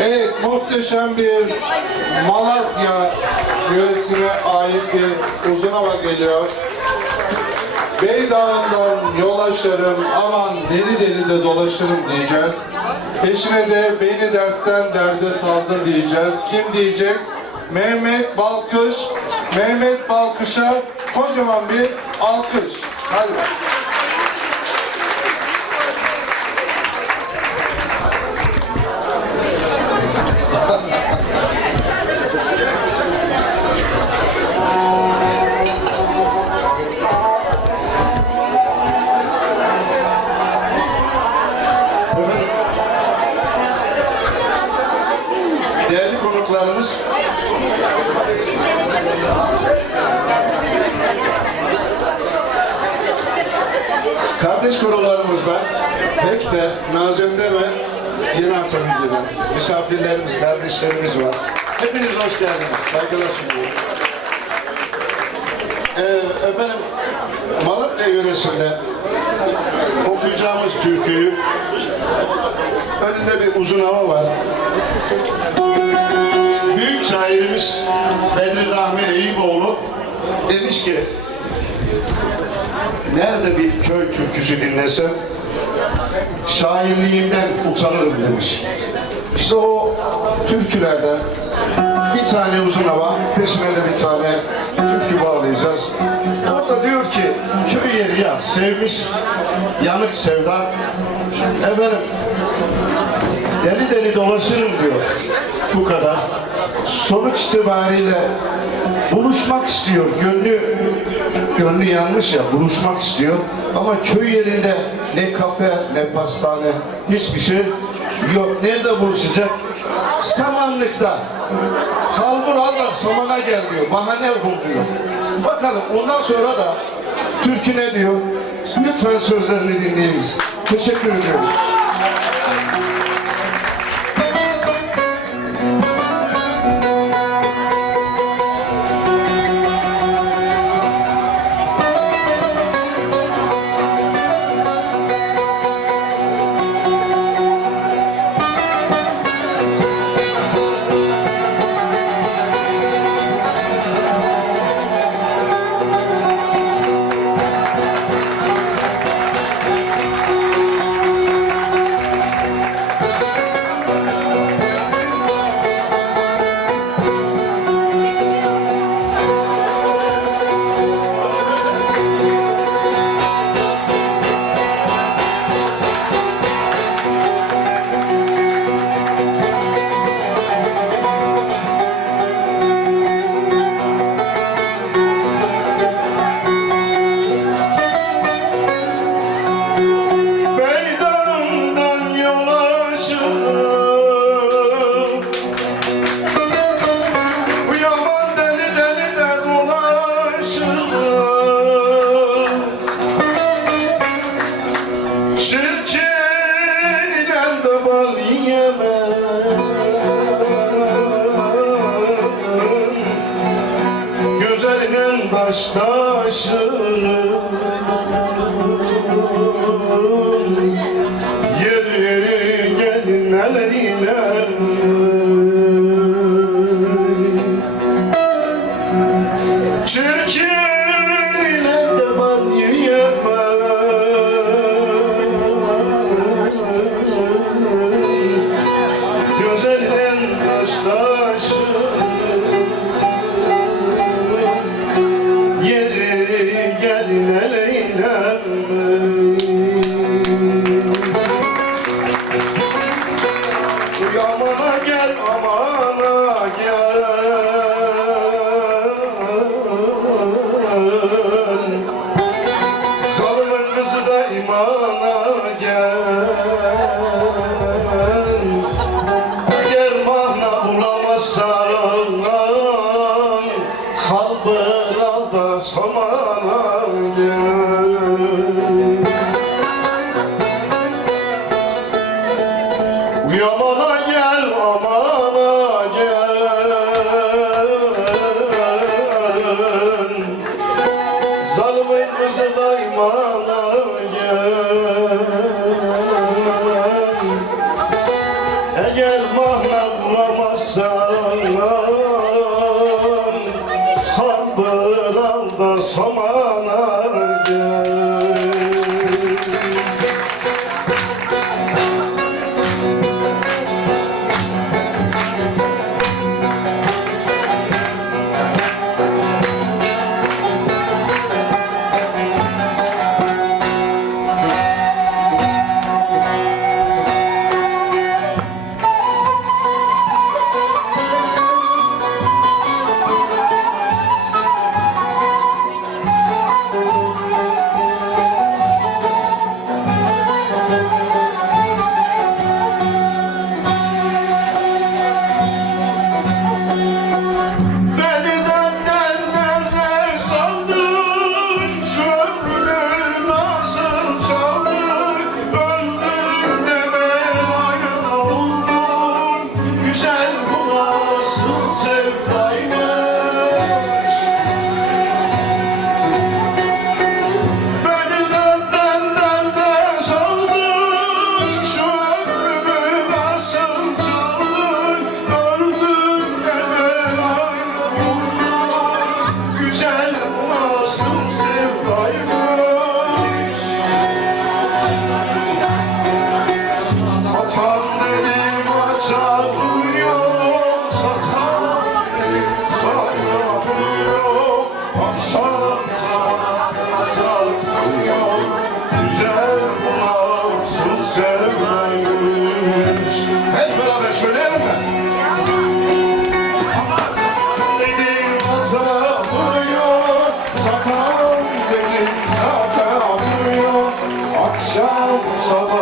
Evet, muhteşem bir Malatya yöresine ait bir uzun hava geliyor. Beydağ'ından yol açarım, aman deli deli de dolaşırım diyeceğiz. Peşine de beni dertten derde saldı diyeceğiz. Kim diyecek? Mehmet Balkış. Mehmet Balkış'a kocaman bir alkış. Hadi bakalım. Kardeş korolarımız var. Pek de nazemde ve yeni açabildiler. Misafirlerimiz, kardeşlerimiz var. Hepiniz hoş geldiniz. Saygılar sunuyorum. Ee, efendim, Malatya yöresinde okuyacağımız türküyü önünde bir uzun hava var. Büyük şairimiz Bedri Rahmi Eyüboğlu demiş ki nerede bir köy türküsü dinlesem şairliğimden utanırım demiş. İşte o türkülerden bir tane uzun hava, peşine de bir tane türkü bağlayacağız. Orada diyor ki köy yeri ya sevmiş yanık sevda efendim deli deli dolaşırım diyor. Bu kadar. Sonuç itibariyle buluşmak istiyor. Gönlü gönlü yanlış ya buluşmak istiyor. Ama köy yerinde ne kafe ne pastane hiçbir şey yok. Nerede buluşacak? Samanlıkta. Kalbur al da samana gel diyor. Bahane bul diyor. Bakalım ondan sonra da Türkü ne diyor? Lütfen sözlerini dinleyiniz. Teşekkür ediyorum. Güzelinin baş taşırım So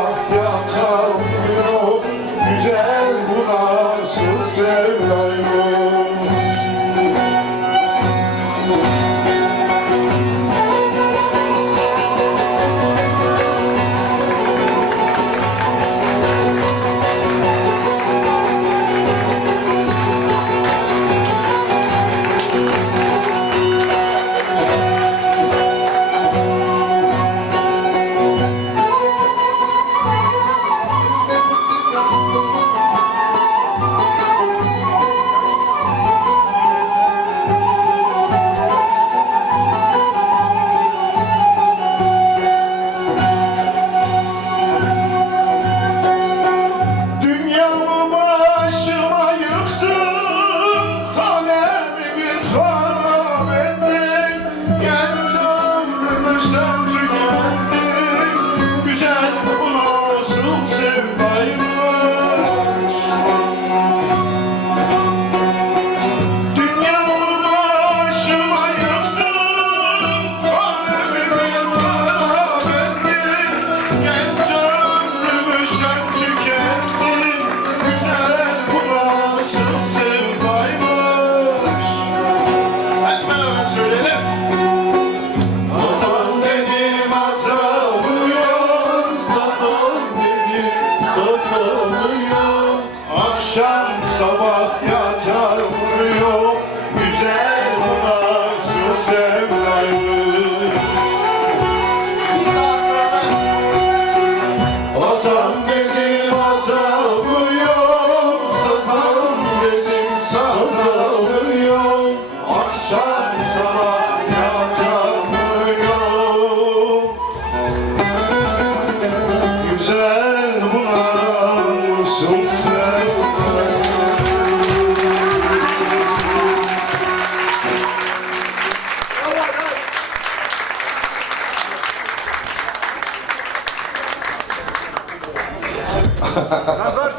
of your